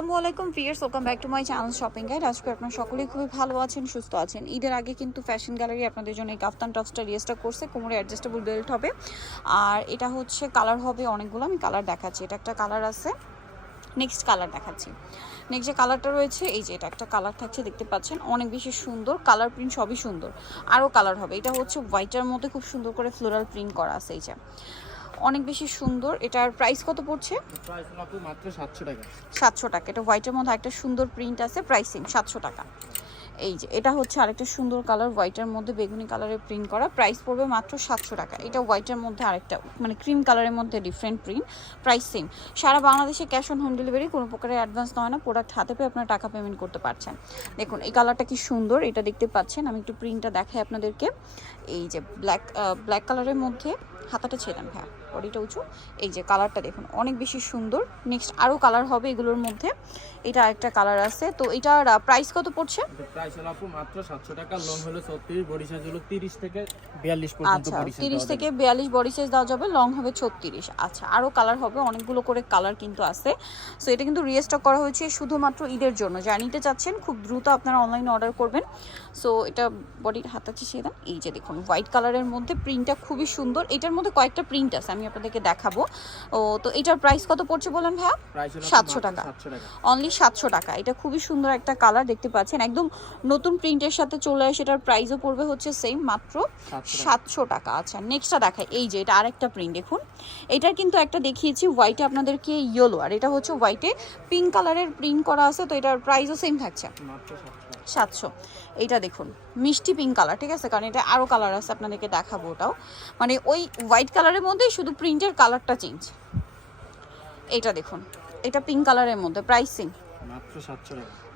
আসসালামু আলাইকুম viewers welcome back to my channel shopping guide. আজকে আপনারা সকলেই খুবই ভালো আছেন, সুস্থ আছেন। ঈদের আগে কিন্তু ফ্যাশন গ্যালারি আপনাদের জন্য এই কাফতান টপসটা রিয়েস্টটা করছে, কোমরে অ্যাডজাস্টেবল বেল্ট হবে। আর এটা হচ্ছে কালার হবে অনেকগুলো, আমি কালার দেখাচ্ছি। এটা একটা কালার আছে নেক্সট কালার দেখাচ্ছি। নেক্সট যে কালারটা রয়েছে, এই যে এটা একটা কালার থাকছে, দেখতে পাচ্ছেন? অনেক বেশি সুন্দর কালার প্রিন্ট সবই সুন্দর। আরও কালার হবে। এটা হচ্ছে হোয়াইটের মধ্যে খুব সুন্দর করে ফ্লোরাল প্রিন্ট করা আছে, এই যে। অনেক বেশি সুন্দর। এটার প্রাইস কত পড়ছে? মাত্র সাতশো টাকা। সাতশো টাকা। এটা হোয়াইটের মধ্যে একটা সুন্দর প্রিন্ট আছে প্রাইসিং সাতশো টাকা। এই যে এটা হচ্ছে আরেকটা সুন্দর কালার হোয়াইটের মধ্যে বেগুনি কালারের প্রিন্ট করা। প্রাইস পড়বে মাত্র সাতশো টাকা। এটা হোয়াইটের মধ্যে আরেকটা মানে ক্রিম কালারের মধ্যে ডিফারেন্ট প্রিন্ট প্রাইস সেম সারা বাংলাদেশে ক্যাশ অন হোম ডেলিভারি কোনো প্রকারের অ্যাডভান্স নয় না প্রোডাক্ট হাতে পেয়ে আপনারা টাকা পেমেন্ট করতে পারছেন। দেখুন এই কালারটা কি সুন্দর এটা দেখতে পাচ্ছেন। আমি একটু প্রিন্টটা দেখাই আপনাদেরকে। এই যে ব্ল্যাক ব্ল্যাক কালারের মধ্যে হাতাটা ছিলাম হ্যাঁ বডিটা উঁচু। এই যে কালারটা দেখুন অনেক বেশি সুন্দর। নেক্সট আরও কালার হবে এগুলোর মধ্যে। এটা একটা কালার আছে। তো এটার প্রাইস কত পড়ছে? প্রাইস হলো আপু মাত্র সাতশো টাকা। লং হলো ছত্রিশ বডি সাইজ হলো তিরিশ থেকে বিয়াল্লিশ পর্যন্ত বডি সাইজ তিরিশ থেকে বিয়াল্লিশ বডি সাইজ দেওয়া যাবে লং হবে ছত্রিশ। আচ্ছা আরও কালার হবে অনেকগুলো করে কালার কিন্তু আছে। সো এটা কিন্তু রিস্টক করা হয়েছে শুধুমাত্র ঈদের জন্য। যা নিতে চাচ্ছেন খুব দ্রুত আপনারা অনলাইনে অর্ডার করবেন। সো এটা বডির হাতা চিছিয়ে দেন। এই যে দেখুন হোয়াইট কালারের মধ্যে প্রিন্টটা খুবই সুন্দর। এটার মধ্যে কয়েকটা প্রিন্ট আছে আমি আপনাদেরকে দেখাবো। ও তো এটার প্রাইস কত পড়ছে বলেন ভাইয়া? প্রাইস হলো 700 টাকা। সাতশো টাকা। অনলি সাতশো টাকা। এটা খুবই সুন্দর একটা কালার দেখতে পাচ্ছেন। একদম নতুন প্রিন্টের সাথে চলে আসে এটার প্রাইসও পড়বে হচ্ছে সেম মাত্র সাতশো টাকা। সাতশো টাকা। আচ্ছা নেক্সটটা দেখাই। এই যে এটা আরেকটা প্রিন্ট দেখুন। এটার কিন্তু একটা দেখিয়েছি হোয়াইটে আপনাদেরকে ইয়েলো আর এটা হচ্ছে হোয়াইটে পিঙ্ক কালারের প্রিন্ট করা আছে তো এটার প্রাইসও সেম থাকছে। মাত্র সাতশো। এইটা দেখুন, মিষ্টি পিঙ্ক কালার ঠিক আছে? কারণ এটা আরও কালার আছে, আপনাদেরকে দেখাবো ওটাও। মানে ওই হোয়াইট কালারের মধ্যেই শুধু প্রিন্টের কালারটা চেঞ্জ এটা দেখুন, এটা পিঙ্ক কালারের মধ্যে প্রাইসিং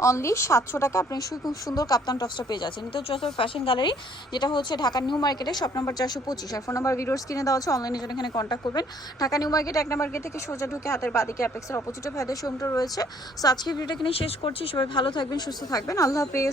অনলি সাতশো টাকা। আপনি খুব সুন্দর কাপ্তান টপসটা পেয়ে যাচ্ছেন। তো যত ফ্যাশন গ্যালারি যেটা হচ্ছে ঢাকা নিউ মার্কেটে শপ নম্বর চারশো পঁচিশ। আর ফোন নাম্বার ভিডিও স্ক্রিনে দেওয়া আছে অনলাইনে জন্য এখানে কন্ট্যাক্ট করবেন। ঢাকা নিউ মার্কেট, এক নাম্বার থেকে সোজা ঢুকে হাতের বাদিকে অ্যাপেক্সের অপোজিটে ভাইদের শোরুমটা রয়েছে। সো আজকে ভিডিওটা শেষ করছি। সবাই ভালো থাকবেন, সুস্থ থাকবেন। আল্লাহ হাফেজ।